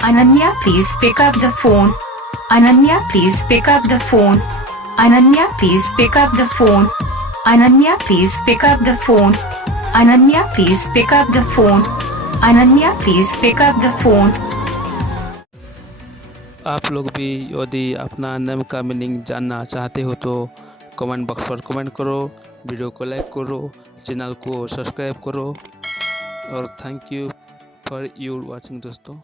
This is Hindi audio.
Annanya, please pick up the phone. Annanya, please pick up the phone. Annanya, please pick up the phone. Annanya, please pick up the phone. Annanya, please pick up the phone. Annanya, please pick up the phone. आप लोग भी यदि अपना नेम का मीनिंग जानना चाहते हो तो कमेंट बॉक्स पर कमेंट करो, वीडियो को लाइक करो, चैनल को सब्सक्राइब करो और thank you for your watching दोस्तों।